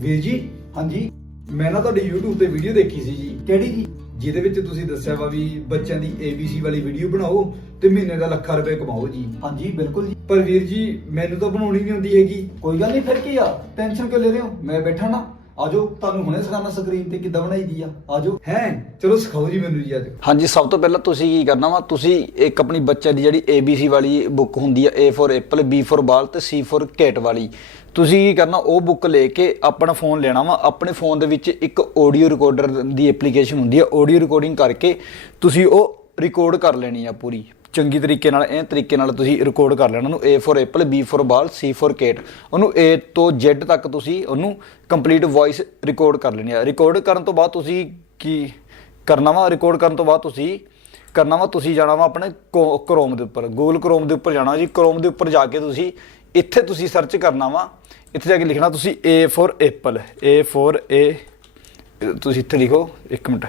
ਵੀਰ ਜੀ ਹਾਂਜੀ ਮੈਂ ਨਾ ਤੁਹਾਡੀ YouTube ਤੇ ਵੀਡੀਓ ਦੇਖੀ ਸੀ ਜੀ। ਕਿਹੜੀ ਜੀ? ਜਿਹਦੇ ਵਿੱਚ ਤੁਸੀਂ ਦੱਸਿਆ ਵਾ ਵੀ ਬੱਚਿਆਂ ਦੀ ABC ਵਾਲੀ ਵੀਡੀਓ ਬਣਾਓ ਤੇ ਮਹੀਨੇ ਦਾ ਲੱਖਾਂ ਰੁਪਏ ਕਮਾਓ ਜੀ। ਹਾਂਜੀ ਬਿਲਕੁਲ ਜੀ। ਪਰ ਵੀਰ ਜੀ ਮੈਨੂੰ ਤਾਂ ਬਣਾਉਣੀ ਨਹੀਂ ਹੁੰਦੀ ਹੈਗੀ। ਕੋਈ ਗੱਲ ਨਹੀਂ ਫਿਰ ਕੀ ਆ? ਟੈਨਸ਼ਨ ਕਿਉਂ ਲੈ ਰਹੇ ਹੋ? ਮੈਂ ਬੈਠਾ ਨਾ। ਆਜੋ ਤੁਹਾਨੂੰ ਹੁਣੇ ਸਿਖਾਣਾ ਸਕਰੀਨ ਤੇ ਕਿੱਦਾਂ ਬਣਾਈਦੀ ਆ। ਆਜੋ। ਹੈ ਚਲੋ ਸਿਖਾਓ ਜੀ ਮੈਨੂੰ ਜੀ ਅੱਜ। ਹਾਂਜੀ ਸਭ ਤੋਂ ਪਹਿਲਾਂ ਤੁਸੀਂ ਕੀ ਕਰਨਾ ਵਾ? ਤੁਸੀਂ ਇੱਕ ਆਪਣੀ ਬੱਚੇ ਦੀ ਜਿਹੜੀ ABC ਵਾਲੀ ਬੁੱਕ ਹੁੰਦੀ ਆ A for apple B for ball ਤੇ C ਫॉर ਕੈਟ ਵਾਲੀ। ਤੁਸੀਂ ਕੀ ਕਰਨਾ ਉਹ ਬੁੱਕ ਲੈ ਕੇ ਆਪਣਾ ਫੋਨ ਲੈਣਾ ਵਾ। ਆਪਣੇ ਫੋਨ ਦੇ ਵਿੱਚ ਇੱਕ ਆਡੀਓ ਰਿਕਾਰਡਰ ਦੀ ਐਪਲੀਕੇਸ਼ਨ ਹੁੰਦੀ ਆ। ਆਡੀਓ ਰਿਕਾਰਡਿੰਗ ਕਰਕੇ ਤੁਸੀਂ ਉਹ ਰਿਕਾਰਡ ਕਰ ਲੈਣੀ ਆ ਪੂਰੀ। ਚੰਗੀ ਤਰੀਕੇ ਨਾਲ, ਇਹ ਤਰੀਕੇ ਨਾਲ ਤੁਸੀਂ ਰਿਕਾਰਡ ਕਰ ਲੈਣਾ। ਉਹਨੂੰ A for apple B for ball C for cat ਉਹਨੂੰ A ਤੋਂ Z ਤੱਕ ਤੁਸੀਂ ਉਹਨੂੰ ਕੰਪਲੀਟ ਵੌਇਸ ਰਿਕਾਰਡ ਕਰ ਲੈਣੀ ਆ। ਰਿਕਾਰਡ ਕਰਨ ਤੋਂ ਬਾਅਦ ਤੁਸੀਂ ਕੀ ਕਰਨਾ ਵਾ? ਰਿਕਾਰਡ ਕਰਨ ਤੋਂ ਬਾਅਦ ਤੁਸੀਂ ਕਰਨਾ ਵਾ, ਤੁਸੀਂ ਜਾਣਾ ਵਾ ਆਪਣੇ ਕ੍ਰੋਮ ਦੇ ਉੱਪਰ। ਗੂਗਲ ਕ੍ਰੋਮ ਦੇ ਉੱਪਰ ਜਾਣਾ ਜੀ। ਕ੍ਰੋਮ ਦੇ ਉੱਪਰ ਜਾ ਕੇ ਤੁਸੀਂ ਇੱਥੇ ਤੁਸੀਂ ਸਰਚ ਕਰਨਾ ਵਾ। ਇੱਥੇ ਜਾ ਕੇ ਲਿਖਣਾ ਤੁਸੀਂ A for apple A for A, ਤੁਸੀਂ ਇੱਥੇ ਲਿਖੋ 1 minute.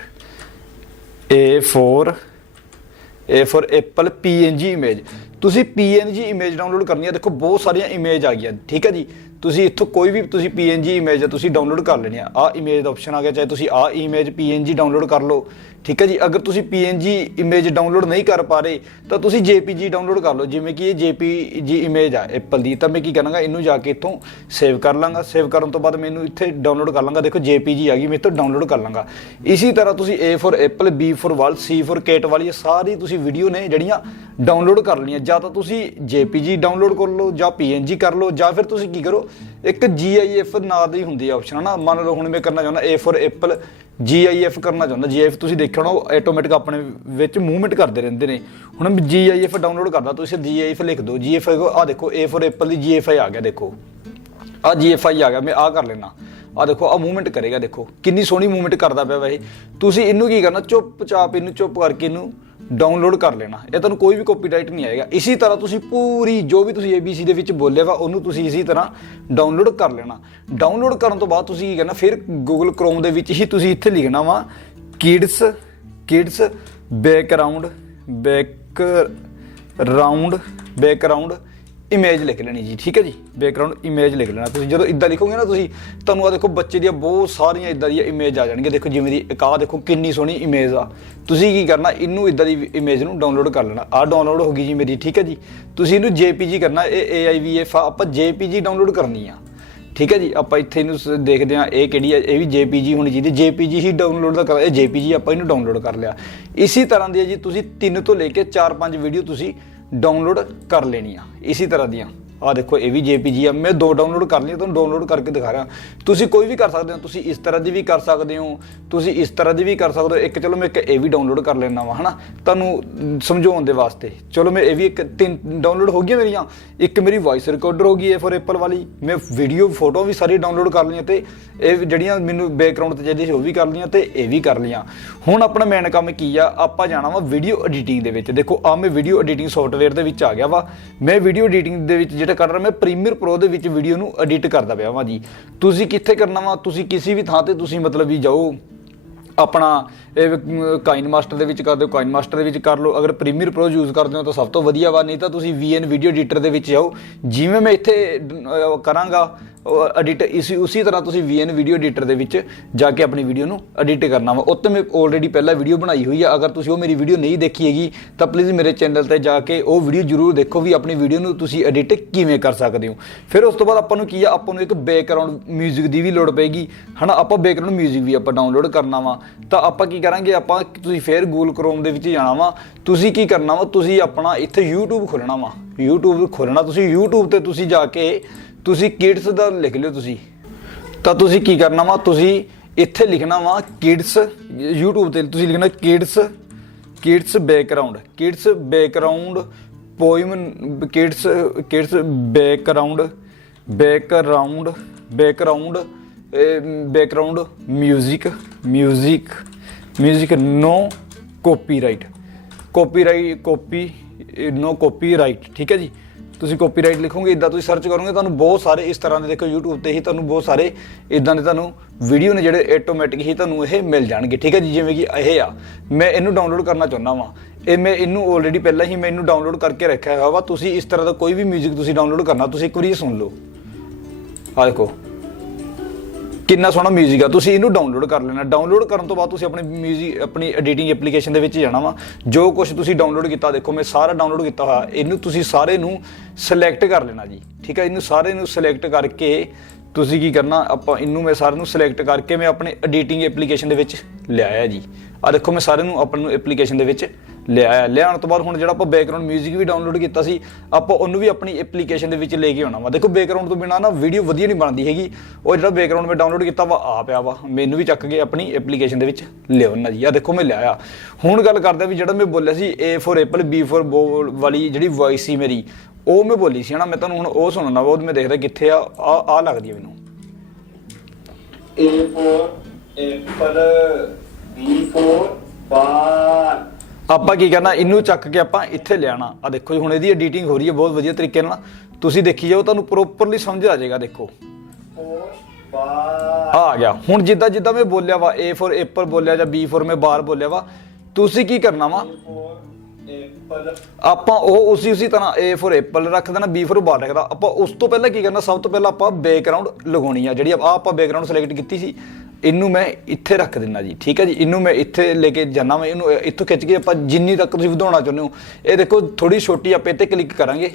A for A for apple PNG image ਤੁਸੀਂ PNG ਇਮੇਜ ਡਾਊਨਲੋਡ ਕਰਨੀ ਹੈ, ਦੇਖੋ ਬਹੁਤ ਸਾਰੀਆਂ ਇਮੇਜ ਆ ਗਈਆਂ, ਠੀਕ ਹੈ ਜੀ? ਤੁਸੀਂ ਇੱਥੋਂ ਕੋਈ ਵੀ ਤੁਸੀਂ PNG ਇਮੇਜ ਤੁਸੀਂ ਡਾਊਨਲੋਡ ਕਰ ਲੈਣੀ ਆ। ਆ ਇਮੇਜ ਦਾ ਆਪਸ਼ਨ ਆ ਗਿਆ, ਚਾਹੇ ਤੁਸੀਂ ਆ ਇਮੇਜ PNG ਡਾਊਨਲੋਡ ਕਰ ਲਓ। ਠੀਕ ਹੈ ਜੀ? ਅਗਰ ਤੁਸੀਂ PNG ਇਮੇਜ ਡਾਊਨਲੋਡ ਨਹੀਂ ਕਰ ਪਾ ਰਹੇ, ਤਾਂ ਤੁਸੀਂ JPG ਡਾਊਨਲੋਡ ਕਰ ਲਓ। ਜਿਵੇਂ ਕਿ ਇਹ JPG ਇਮੇਜ ਆ ਐਪਲ ਦੀ। ਤਾਂ ਮੈਂ ਕੀ ਕਰਾਂਗਾ, ਇਹਨੂੰ ਜਾ ਕੇ ਇੱਥੋਂ ਸੇਵ ਕਰ ਲਾਂਗਾ। ਸੇਵ ਕਰਨ ਤੋਂ ਬਾਅਦ ਮੈਨੂੰ ਇੱਥੇ ਡਾਊਨਲੋਡ ਕਰ ਲਾਂਗਾ। ਦੇਖੋ JPG ਆ ਗਈ, ਮੈਂ ਇੱਥੋਂ ਡਾਊਨਲੋਡ ਕਰ ਲਾਂਗਾ। ਇਸੇ ਤਰ੍ਹਾਂ ਤੁਸੀਂ A for apple B for ball C for cat ਵਾਲੀ ਸਾਰੀ ਤੁਸੀਂ ਵੀਡੀਓ ਨੇ ਜਿਹੜੀਆਂ ਡਾਊਨਲੋਡ ਕਰ ਲਈਆਂ। ਜਾਂ ਤਾਂ ਤੁਸੀਂ JPG ਡਾਊਨਲੋਡ ਕਰ ਲਓ, ਜਾਂ PNG ਕਰ ਲਓ, ਜਾਂ ਫਿਰ ਤੁਸੀਂ ਕੀ ਕਰੋ, ਇੱਕ GIF ਨਾਂ ਦੀ ਹੁੰਦੀ ਆ ਆਪਸ਼ਨ ਹਨਾ? ਮੰਨ ਲਓ ਹੁਣ ਮੈਂ ਕਰਨਾ ਚਾਹੁੰਦਾ A for apple GIF ਕਰਨਾ ਚਾਹੁੰਦਾ। GIF ਤੁਸੀਂ ਦੇਖਿਆ ਹੋਣਾ, ਉਹ ਆਟੋਮੈਟਿਕ ਆਪਣੇ ਵਿੱਚ ਮੂਵਮੈਂਟ ਕਰਦੇ ਰਹਿੰਦੇ ਨੇ। ਹੁਣ ਮੈਂ GIF ਡਾਊਨਲੋਡ ਕਰਦਾ, ਤੁਸੀਂ GIF ਲਿਖ ਦਿਓ। GIF ਆ ਦੇਖੋ, A for apple the GIF ਆ ਗਿਆ, ਦੇਖੋ। ਆ GFI ਆ ਗਿਆ, ਮੈਂ ਆ ਕਰ ਲੈਣਾ ਆ ਦੇਖੋ ਆ ਮੂਵਮੈਂਟ ਕਰੇਗਾ, ਦੇਖੋ। ਕਿੰਨੀ ਸੋਹਣੀ ਮੂਵਮੈਂਟ ਕਰਦਾ ਪਿਆ ਵਾ ਇਹ। ਤੁਸੀਂ ਇਹਨੂੰ ਕੀ ਕਰਨਾ, ਚੁੱਪਚਾਪ ਇਹਨੂੰ ਚੁੱਪ ਕਰਕੇ ਇਹਨੂੰ ਡਾਊਨਲੋਡ ਕਰ ਲੈਣਾ। ਇਹ ਤੁਹਾਨੂੰ ਕੋਈ ਵੀ ਕਾਪੀਰਾਈਟ ਨਹੀਂ ਆਏਗਾ। ਇਸੇ ਤਰ੍ਹਾਂ ਤੁਸੀਂ ਪੂਰੀ ਜੋ ਵੀ ਤੁਸੀਂ ABC ਦੇ ਵਿੱਚ ਬੋਲਿਆ ਵਾ, ਉਹਨੂੰ ਤੁਸੀਂ ਇਸੇ ਤਰ੍ਹਾਂ ਡਾਊਨਲੋਡ ਕਰ ਲੈਣਾ। ਡਾਊਨਲੋਡ ਕਰਨ ਤੋਂ ਬਾਅਦ ਤੁਸੀਂ ਕੀ ਕਰਨਾ, ਫਿਰ Google Chrome ਦੇ ਵਿੱਚ ਹੀ ਤੁਸੀਂ ਇੱਥੇ ਲਿਖਣਾ ਵਾ kids kids kids back background background image ਲਿਖ ਲੈਣੀ ਜੀ, ਠੀਕ ਹੈ ਜੀ? ਬੈਕਗ੍ਰਾਉਂਡ ਇਮੇਜ ਲਿਖ ਲੈਣਾ। ਤੁਸੀਂ ਜਦੋਂ ਇਦਾਂ ਲਿਖੋਗੇ ਨਾ ਤੁਸੀਂ, ਤੁਹਾਨੂੰ ਆ ਦੇਖੋ ਬੱਚੇ ਦੀਆਂ ਬਹੁਤ ਸਾਰੀਆਂ ਇਦਾਂ ਦੀਆਂ ਇਮੇਜ ਆ ਜਾਣਗੀਆਂ। ਦੇਖੋ ਜਿਵੇਂ ਦੀ ਇੱਕ ਆਹ ਦੇਖੋ ਕਿੰਨੀ ਸੋਹਣੀ ਇਮੇਜ ਆ। ਤੁਸੀਂ ਕੀ ਕਰਨਾ, ਇਹਨੂੰ ਇਦਾਂ ਦੀ ਇਮੇਜ ਨੂੰ ਡਾਊਨਲੋਡ ਕਰ ਲੈਣਾ। ਆ ਡਾਊਨਲੋਡ ਹੋ ਗਈ ਜੀ ਮੇਰੀ, ਠੀਕ ਹੈ ਜੀ? ਤੁਸੀਂ ਇਹਨੂੰ JPG ਕਰਨਾ, ਇਹ AIVF ਆ, ਆਪਾਂ JPG ਡਾਊਨਲੋਡ ਕਰਨੀ ਆ। ਠੀਕ ਹੈ ਜੀ? ਆਪਾਂ ਇੱਥੇ ਇਹਨੂੰ ਸ- ਦੇਖਦੇ ਆ ਇਹ ਕਿਹੜੀ ਹੈ ਇਹ ਵੀ JPG ਹੋਣੀ ਚਾਹੀਦੀ। JPG ਹੀ ਡਾਊਨਲੋਡ ਦਾ ਕਰ, ਇਹ JPG ਆਪਾਂ ਇਹਨੂੰ ਡਾਊਨਲੋਡ ਕਰ ਲਿਆ। ਇਸੇ ਤਰ੍ਹਾਂ ਦੀ ਹੈ ਜੀ, ਤੁਸੀਂ 3 ਤੋਂ ਲੈ ਕੇ 4-5 ਵੀਡੀਓ ਤੁਸੀਂ ਡਾਊਨਲੋਡ ਕਰ ਲੈਣੀਆਂ ਇਸੇ ਤਰ੍ਹਾਂ ਦੀਆਂ। ਆ ਦੇਖੋ, ਇਹ ਵੀ JPG ਆ। ਮੈਂ ਦੋ ਡਾਊਨਲੋਡ ਕਰ ਲਈ ਤੁਹਾਨੂੰ ਡਾਊਨਲੋਡ ਕਰਕੇ ਦਿਖਾ ਰਿਹਾ। ਤੁਸੀਂ ਕੋਈ ਵੀ ਕਰ ਸਕਦੇ ਹੋ, ਤੁਸੀਂ ਇਸ ਤਰ੍ਹਾਂ ਦੀ ਵੀ ਕਰ ਸਕਦੇ ਹੋ, ਤੁਸੀਂ ਇਸ ਤਰ੍ਹਾਂ ਦੀ ਵੀ ਕਰ ਸਕਦੇ ਹੋ। ਇੱਕ, ਚਲੋ, ਮੈਂ ਇੱਕ ਇਹ ਵੀ ਡਾਊਨਲੋਡ ਕਰ ਲੈਣਾ ਵਾ, ਹਨਾ? ਤੁਹਾਨੂੰ ਸਮਝਾਉਣ ਦੇ ਵਾਸਤੇ। ਚਲੋ, ਮੈਂ ਇਹ ਵੀ ਇੱਕ ਤਿੰਨ ਡਾਊਨਲੋਡ ਹੋ ਗਈਆਂ ਮੇਰੀਆਂ। ਇੱਕ ਮੇਰੀ ਵਾਇਸ ਰਿਕਾਰਡਰ ਹੋ ਗਈ ਹੈ ਫॉर ਐਪਲ ਵਾਲੀ। ਮੈਂ ਵੀਡੀਓ ਫੋਟੋ ਵੀ ਸਾਰੀ ਡਾਊਨਲੋਡ ਕਰ ਲਈਆਂ ਤੇ ਇਹ ਜਿਹੜੀਆਂ ਮੈਨੂੰ ਬੈਕਗ੍ਰਾਉਂਡ ਤੇ ਚਾਹੀਦੀ ਸੀ ਉਹ ਵੀ ਕਰ ਲਈਆਂ ਤੇ ਇਹ ਵੀ ਕਰ ਲਈਆਂ। ਹੁਣ ਆਪਣਾ ਮੇਨ ਕੰਮ ਕੀ ਆ? ਆਪਾਂ ਜਾਣਾ ਵਾ ਵੀਡੀਓ ਐਡੀਟਿੰਗ ਦੇ ਵਿੱਚ। ਦੇਖੋ ਆ ਮੈਂ ਵੀਡੀਓ ਐਡੀਟਿੰਗ ਸੌਫਟਵੇਅਰ ਦੇ ਵਿੱਚ ਆ ਗਿਆ ਵਾ। ਮੈਂ ਵੀਡੀਓ ਐਡੀਟਿੰਗ ਦੇ ਵਿੱਚ ਜਿਹੜਾ ਕਰ ਰਿਹਾ, ਮੈਂ ਪ੍ਰੀਮੀਅਰ ਪ੍ਰੋ ਦੇ ਵਿੱਚ ਵੀਡੀਓ ਨੂੰ ਐਡਿਟ ਕਰਦਾ ਪਿਆ ਵਾਂ ਜੀ। ਤੁਸੀਂ ਕਿੱਥੇ ਕਰਨਾ ਵਾ? ਤੁਸੀਂ ਕਿਸੇ ਵੀ ਥਾਂ ਤੇ ਤੁਸੀਂ ਮਤਲਬ ਵੀ ਜਾਓ, ਆਪਣਾ ਇਹ ਮਾਸਟਰ ਦੇ ਵਿੱਚ ਕਰ ਦਿਓ ਕਾਈਨ ਮਾਸਟਰ ਦੇ ਵਿੱਚ ਕਰ ਲਓ। ਅਗਰ ਪ੍ਰੀਮੀਅਰ ਪ੍ਰੋ ਯੂਜ਼ ਕਰਦੇ ਹੋ ਤਾਂ ਸਭ ਤੋਂ ਵਧੀਆ ਵਾ, ਨਹੀਂ ਤਾਂ ਤੁਸੀਂ VN ਵੀਡੀਓ ਐਡੀਟਰ ਦੇ ਵਿੱਚ ਜਾਓ। ਜਿਵੇਂ ਮੈਂ ਇੱਥੇ ਕਰਾਂਗਾ ਐਡਿਟ ਇਸੀ ਉਸੇ ਤਰ੍ਹਾਂ ਤੁਸੀਂ VN ਵੀਡੀਓ ਐਡੀਟਰ ਦੇ ਵਿੱਚ ਜਾ ਕੇ ਆਪਣੀ ਵੀਡੀਓ ਨੂੰ ਐਡਿਟ ਕਰਨਾ ਵਾ ਉੱਤੇ ਮੈਂ ਆਲਰੇਡੀ ਪਹਿਲਾਂ ਵੀਡੀਓ ਬਣਾਈ ਹੋਈ ਆ ਅਗਰ ਤੁਸੀਂ ਉਹ ਮੇਰੀ ਵੀਡੀਓ ਨਹੀਂ ਦੇਖੀ ਹੈਗੀ ਤਾਂ ਪਲੀਜ਼ ਮੇਰੇ ਚੈਨਲ ਤੇ ਜਾ ਕੇ ਉਹ ਵੀਡੀਓ ਜਰੂਰ ਦੇਖੋ ਵੀ ਆਪਣੀ ਵੀਡੀਓ ਨੂੰ ਤੁਸੀਂ ਐਡਿਟ ਕਿਵੇਂ ਕਰ ਸਕਦੇ ਹੋ ਫਿਰ ਉਸ ਤੋਂ ਬਾਅਦ ਆਪਾਂ ਨੂੰ ਕੀ ਆ ਆਪਾਂ ਨੂੰ ਇੱਕ ਬੈਕਗ੍ਰਾਉਂਡ 뮤직 ਦੀ ਵੀ ਲੋੜ ਪਏਗੀ ਹਨਾ ਆਪਾਂ ਬੈਕਗ੍ਰਾਉਂਡ 뮤직 ਵੀ ਆਪਾਂ ਡਾਊਨਲੋਡ ਕਰਨਾ ਵਾ ਤਾਂ ਆਪਾਂ ਕੀ ਕਰਾਂਗੇ ਆਪਾਂ ਤੁਸੀਂ ਫੇਰ Google Chrome ਦੇ ਵਿੱਚ ਜਾਣਾ ਵਾ ਤੁਸੀਂ ਕੀ ਕਰਨਾ ਵਾ ਤੁਸੀਂ ਆਪਣਾ ਇੱਥੇ YouTube ਖੋਲਣਾ ਵਾ YouTube ਖੋਲਣਾ ਤੁਸੀਂ YouTube ਤੇ ਤੁਸੀਂ ਜਾ ਕੇ ਤੁਸੀਂ ਕਿਡਸ ਦਾ ਲਿਖ ਲਿਓ ਤੁਸੀਂ ਤਾਂ ਤੁਸੀਂ ਕੀ ਕਰਨਾ ਵਾ ਤੁਸੀਂ ਇੱਥੇ ਲਿਖਣਾ ਵਾ ਕਿਡਸ YouTube ਤੇ ਤੁਸੀਂ ਲਿਖਣਾ kids kids background kids background poem kids kids background background background background 뮤직 뮤직 뮤직 no copyright copyright copy no copyright ਠੀਕ ਹੈ ਜੀ ਤੁਸੀਂ ਕਾਪੀਰਾਈਟ ਲਿਖੋਗੇ ਇਦਾਂ ਤੁਸੀਂ ਸਰਚ ਕਰੋਗੇ, ਤੁਹਾਨੂੰ ਬਹੁਤ ਸਾਰੇ ਇਸ ਤਰ੍ਹਾਂ ਦੇ ਦੇਖੋ YouTube ਤੇ ਹੀ ਤੁਹਾਨੂੰ ਬਹੁਤ ਸਾਰੇ ਇਦਾਂ ਦੇ ਤੁਹਾਨੂੰ ਵੀਡੀਓ ਨੇ ਜਿਹੜੇ ਆਟੋਮੈਟਿਕ ਹੀ ਤੁਹਾਨੂੰ ਇਹ ਮਿਲ ਜਾਣਗੇ, ਠੀਕ ਹੈ ਜੀ? ਜਿਵੇਂ ਕਿ ਇਹ ਆ, ਮੈਂ ਇਹਨੂੰ ਡਾਊਨਲੋਡ ਕਰਨਾ ਚਾਹੁੰਦਾ ਵਾਂ। ਇਹ ਮੈਂ ਇਹਨੂੰ ਆਲਰੇਡੀ ਪਹਿਲਾਂ ਹੀ ਮੈਂ ਇਹਨੂੰ ਡਾਊਨਲੋਡ ਕਰਕੇ ਰੱਖਿਆ ਹੋਇਆ ਵਾ। ਤੁਸੀਂ ਇਸ ਤਰ੍ਹਾਂ ਦਾ ਕੋਈ ਵੀ 뮤직 ਤੁਸੀਂ ਡਾਊਨਲੋਡ ਕਰਨਾ, ਤੁਸੀਂ ਇੱਕ ਵਾਰੀ ਸੁਣ ਲਓ। ਆ ਦੇਖੋ। ਕਿੰਨਾ ਸੋਹਣਾ 뮤직 ਆ ਤੁਸੀਂ ਇਹਨੂੰ ਡਾਊਨਲੋਡ ਕਰ ਲੈਣਾ ਡਾਊਨਲੋਡ ਕਰਨ ਤੋਂ ਬਾਅਦ ਤੁਸੀਂ ਆਪਣੇ 뮤직 ਆਪਣੀ ਐਡੀਟਿੰਗ ਐਪਲੀਕੇਸ਼ਨ ਦੇ ਵਿੱਚ ਜਾਣਾ ਵਾ ਜੋ ਕੁਝ ਤੁਸੀਂ ਡਾਊਨਲੋਡ ਕੀਤਾ ਦੇਖੋ ਮੈਂ ਸਾਰਾ ਡਾਊਨਲੋਡ ਕੀਤਾ ਹੋਇਆ ਇਹਨੂੰ ਤੁਸੀਂ ਸਾਰੇ ਨੂੰ ਸਿਲੈਕਟ ਕਰ ਲੈਣਾ ਜੀ ਠੀਕ ਹੈ ਇਹਨੂੰ ਸਾਰੇ ਨੂੰ ਸਿਲੈਕਟ ਕਰਕੇ ਤੁਸੀਂ ਕੀ ਕਰਨਾ ਆਪਾਂ ਇਹਨੂੰ ਮੈਂ ਸਾਰਿਆਂ ਨੂੰ ਸਿਲੈਕਟ ਕਰਕੇ ਮੈਂ ਆਪਣੇ ਐਡੀਟਿੰਗ ਐਪਲੀਕੇਸ਼ਨ ਦੇ ਵਿੱਚ ਲਿਆਇਆ ਜੀ ਆ ਦੇਖੋ ਮੈਂ ਸਾਰਿਆਂ ਨੂੰ ਆਪਾਂ ਨੂੰ ਐਪਲੀਕੇਸ਼ਨ ਦੇ ਵਿੱਚ ਲਿਆਇਆ ਲਿਆਉਣ ਤੋਂ ਬਾਅਦ ਹੁਣ ਜਿਹੜਾ ਆਪਾਂ ਬੈਕਗ੍ਰਾਉਂਡ 뮤직 ਵੀ ਡਾਊਨਲੋਡ ਕੀਤਾ ਸੀ, ਆਪਾਂ ਉਹਨੂੰ ਵੀ ਆਪਣੀ ਐਪਲੀਕੇਸ਼ਨ ਦੇ ਵਿੱਚ ਲੈ ਕੇ ਆਉਣਾ ਵਾ। ਦੇਖੋ ਬੈਕਗ੍ਰਾਉਂਡ ਤੋਂ ਬਿਨਾ ਨਾ ਵੀਡੀਓ ਵਧੀਆ ਨਹੀਂ ਬਣਦੀ ਹੈਗੀ। ਉਹ ਜਿਹੜਾ ਬੈਕਗ੍ਰਾਉਂਡ ਮੈਂ ਡਾਊਨਲੋਡ ਕੀਤਾ ਵਾ ਆ ਪਿਆ ਵਾ। ਮੈਨੂੰ ਵੀ ਚੱਕ ਕੇ ਆਪਣੀ ਐਪਲੀਕੇਸ਼ਨ ਦੇ ਵਿੱਚ ਲਿਆਉਣਾ ਜੀ। ਆ ਦੇਖੋ, ਮੈਂ ਲਿਆਇਆ। ਹੁਣ ਗੱਲ ਕਰਦਾ ਵੀ ਜਿਹੜਾ ਮੈਂ ਬੋਲਿਆ ਸੀ, A for apple B for ball ਵਾਲੀ ਜਿਹੜੀ ਵੌਇਸ ਸੀ ਮੇਰੀ, ਉਹ ਮੈਂ ਬੋਲੀ ਸੀ, ਹਨਾ? ਮੈਂ ਤੁਹਾਨੂੰ ਹੁਣ ਉਹ ਸੁਣਾਉਣਾ ਵਾ, ਉਹ ਮੈਂ ਦੇਖਦਾ ਕਿੱਥੇ ਆ ਆ ਲੱਗਦੀ ਹੈ ਮੈਨੂੰ। A for apple B for ball ਆਪਾਂ ਕੀ ਕਰਨਾ, ਇਹਨੂੰ ਚੱਕ ਕੇ ਆਪਾਂ ਇੱਥੇ ਲਿਆਣਾ ਆ ਦੇਖੋ ਜੀ, ਹੁਣ ਇਹਦੀ ਐਡੀਟਿੰਗ ਹੋ ਰਹੀ ਹੈ, ਬਹੁਤ ਵਧੀਆ ਤਰੀਕੇ ਨਾਲ। ਤੁਸੀਂ ਦੇਖੀ ਜਾਓ, ਤੁਹਾਨੂੰ ਪ੍ਰੋਪਰਲੀ ਸਮਝ ਆ ਜਾਏਗਾ, ਦੇਖੋ। ਆ ਗਿਆ। ਹੁਣ ਜਿੱਦਾਂ ਜਿੱਦਾਂ ਮੈਂ ਬੋਲਿਆ ਵਾ, A ਫॉर ਐਪਲ ਬੋਲਿਆ ਜਾਂ B ਫॉर ਮੈਂ ਬਾਰ ਬੋਲਿਆ ਵਾ, ਤੁਸੀਂ ਕੀ ਕਰਨਾ ਵਾ? ਆਪਾਂ ਉਹ ਉਸੇ ਉਸੇ ਤਰ੍ਹਾਂ A ਫॉर ਐਪਲ ਰੱਖ ਦੇਣਾ, B ਫॉर ਬਾਲ ਰੱਖਦਾ ਆਪਾਂ ਉਸ ਤੋਂ ਪਹਿਲਾਂ ਕੀ ਕਰਨਾ, ਸਭ ਤੋਂ ਪਹਿਲਾਂ ਆਪਾਂ ਬੈਕਗ੍ਰਾਉਂਡ ਲਗਾਉਣੀ ਆ। ਜਿਹੜੀ ਆ ਆਪਾਂ ਬੈਕਗ੍ਰਾਉਂਡ ਸਿਲੈਕਟ ਕੀਤੀ ਸੀ ਇਹਨੂੰ ਮੈਂ ਇੱਥੇ ਰੱਖ ਦਿੰਦਾ ਜੀ, ਠੀਕ ਹੈ ਜੀ? ਇਹਨੂੰ ਮੈਂ ਇੱਥੇ ਲੈ ਕੇ ਜਾਣਾ ਮੈਂ ਇਹਨੂੰ ਇੱਥੋਂ ਖਿੱਚ ਕੇ ਆਪਾਂ ਜਿੰਨੀ ਤੱਕ ਤੁਸੀਂ ਵਧਾਉਣਾ ਚਾਹੁੰਦੇ ਹੋ। ਇਹ ਦੇਖੋ ਥੋੜੀ ਛੋਟੀ ਆਪਾਂ ਤੇ ਕਲਿੱਕ ਕਰਾਂਗੇ।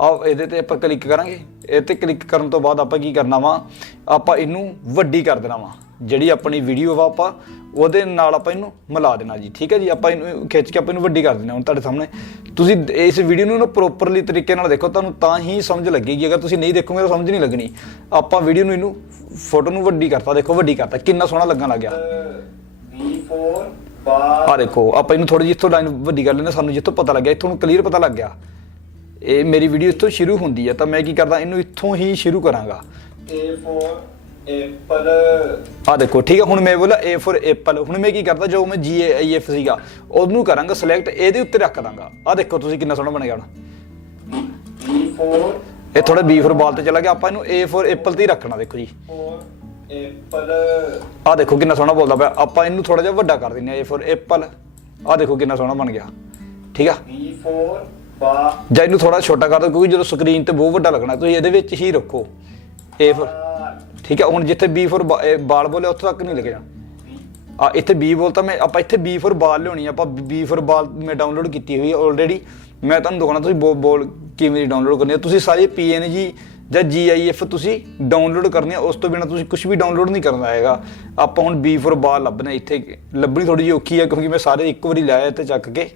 ਆ ਇਹਦੇ ਤੇ ਆਪਾਂ ਕਲਿੱਕ ਕਰਾਂਗੇ। ਇਹ ਤੇ ਕਲਿੱਕ ਕਰਨ ਤੋਂ ਬਾਅਦ ਆਪਾਂ ਕੀ ਕਰਨਾ ਵਾ? ਆਪਾਂ ਇਹਨੂੰ ਵੱਡੀ ਕਰ ਦੇਣਾ ਵਾ। ਜਿਹੜੀ ਆਪਣੀ ਵੀਡੀਓ ਵਾ ਆਪਾਂ, ਉਹਦੇ ਨਾਲ ਆਪਾਂ ਇਹਨੂੰ ਮਿਲਾ ਦੇਣਾ ਜੀ, ਠੀਕ ਹੈ ਜੀ? ਆਪਾਂ ਇਹਨੂੰ ਖਿੱਚ ਕੇ ਆਪਾਂ ਇਹਨੂੰ ਵੱਡੀ ਕਰ ਦੇਣਾ ਹੁਣ ਤੁਹਾਡੇ ਸਾਹਮਣੇ। ਤੁਸੀਂ ਇਸ ਵੀਡੀਓ ਨੂੰ ਨਾ ਪ੍ਰੋਪਰਲੀ ਤਰੀਕੇ ਨਾਲ ਦੇਖੋ, ਤੁਹਾਨੂੰ ਤਾਂ ਹੀ ਸਮਝ ਲੱਗੇਗੀ। ਅਗਰ ਤੁਸੀਂ ਨਹੀਂ ਦੇਖੋਗੇ ਤਾਂ ਸਮਝ ਨਹੀਂ ਲੱਗਣੀ। ਆਪਾਂ ਵੀਡੀਓ ਨੂੰ ਇਹਨੂੰ ਫੋਟੋ ਨੂੰ ਵੱਡੀ ਕਰਤਾ, ਦੇਖੋ ਵੱਡੀ ਕਰਤਾ, ਕਿੰਨਾ ਸੋਹਣਾ ਲੱਗਣ ਲੱਗਿਆ ਆ ਦੇਖੋ, ਆਪਾਂ ਇਹਨੂੰ ਥੋੜੀ ਜਿਹੀ ਇੱਥੋਂ ਲਾਈਨ ਵੱਡੀ ਕਰ ਲੈਂਦੇ ਸਾਨੂੰ ਜਿੱਥੋਂ ਪਤਾ ਲੱਗਿਆ, ਇੱਥੋਂ ਨੂੰ ਕਲੀਅਰ ਪਤਾ ਲੱਗ ਗਿਆ। ਇਹ ਮੇਰੀ ਵੀਡੀਓ ਇੱਥੋਂ ਸ਼ੁਰੂ ਹੁੰਦੀ ਹੈ, ਤਾਂ ਮੈਂ ਕੀ ਕਰਦਾ, ਇਹਨੂੰ ਇੱਥੋਂ ਹੀ ਸ਼ੁਰੂ ਕਰਾਂਗਾ। ਐਪਲ ਆ ਦੇਖੋ ਠੀਕ ਹੈ ਹੁਣ ਮੇਰੇ ਕੋਲ A ਫॉर ਐਪਲ ਹੁਣ ਮੈਂ ਕੀ ਕਰਦਾ ਜੋ ਮੈਂ G A I ਸੀਗਾ ਉਹਨੂੰ ਕਰਾਂਗਾ ਸਿਲੈਕਟ ਇਹਦੇ ਉੱਤੇ ਰੱਖ ਦਾਂਗਾ। ਆ ਦੇਖੋ ਤੁਸੀਂ ਕਿੰਨਾ ਸੋਹਣਾ ਬਣੇਗਾ ਹੁਣ। ਇਹ ਥੋੜਾ B ਫੋਰ ਬਾਲ ਤੇ ਚਲਾ ਗਿਆ ਆਪਾਂ ਇਹਨੂੰ A ਫੋਰ ਐਪਲ ਤੇ ਰੱਖਣਾ ਦੇਖੋ ਜੀ। ਐਪਲ ਆ ਦੇਖੋ ਕਿੰਨਾ ਸੋਹਣਾ ਬੋਲਦਾ ਪਿਆ। ਆਪਾਂ ਇਹਨੂੰ ਥੋੜਾ ਜਿਹਾ ਵੱਡਾ ਕਰ ਦਿੰਨੇ ਆ A ਫੋਰ ਐਪਲ ਆ ਦੇਖੋ ਕਿੰਨਾ ਸੋਹਣਾ ਬਣ ਗਿਆ। ਠੀਕ ਆ? B ਫੋਰ ਬਾ ਜਾਂ ਇਹਨੂੰ ਥੋੜਾ ਛੋਟਾ ਕਰ ਦਿਓ ਕਿਉਂਕਿ ਜਦੋਂ ਸਕਰੀਨ ਤੇ ਬਹੁਤ ਵੱਡਾ ਲੱਗਣਾ ਤੁਸੀਂ ਇਹਦੇ ਵਿੱਚ ਹੀ ਰੱਖੋ। A ਫੋਰ ਠੀਕ ਹੈ, ਹੁਣ ਜਿੱਥੇ ਬੀ ਫੋਰ ਬਾਲ ਬੋਲੇ ਉੱਥੇ ਤੱਕ ਨਹੀਂ ਲੱਗਿਆ। ਆ, ਇੱਥੇ B ਬੋਲਤਾ ਮੈਂ, ਆਪਾਂ ਇੱਥੇ ਬੀ ਫੋਰ ਬਾਲ ਲਿਆਉਣੀ ਆਪਾਂ ਬੀ ਫੋਰ ਬਾਲ ਮੈਂ ਡਾਊਨਲੋਡ ਕੀਤੀ ਹੋਈ ਹੈ ਆਲਰੇਡੀ ਮੈਂ ਤੁਹਾਨੂੰ ਦਿਖਾਉਣਾ, ਤੁਸੀਂ ਬੋਲ ਕਿਵੇਂ ਡਾਊਨਲੋਡ ਕਰਨੀ ਹੈ ਤੁਸੀਂ ਸਾਰੇ ਪੀ ਐੱਨ ਜੀ ਜਾਂ ਜੀ ਆਈ GIF ਤੁਸੀਂ ਡਾਊਨਲੋਡ ਕਰਨੀ ਹੈ ਉਸ ਤੋਂ ਬਿਨਾਂ ਤੁਸੀਂ ਕੁਝ ਵੀ ਡਾਊਨਲੋਡ ਨਹੀਂ ਕਰਨਾ ਹੈਗਾ। ਆਪਾਂ ਹੁਣ ਬੀ ਫੋਰ ਬਾਲ ਲੱਭਣਾ, ਇੱਥੇ ਲੱਭਣੀ ਥੋੜੀ ਜਿਹੀ ਔਖੀ ਹੈ ਕਿਉਂਕਿ ਮੈਂ ਸਾਰੇ ਇੱਕ ਵਾਰੀ ਲਾਇਆ ਇੱਥੇ ਚੱਕ ਕੇ।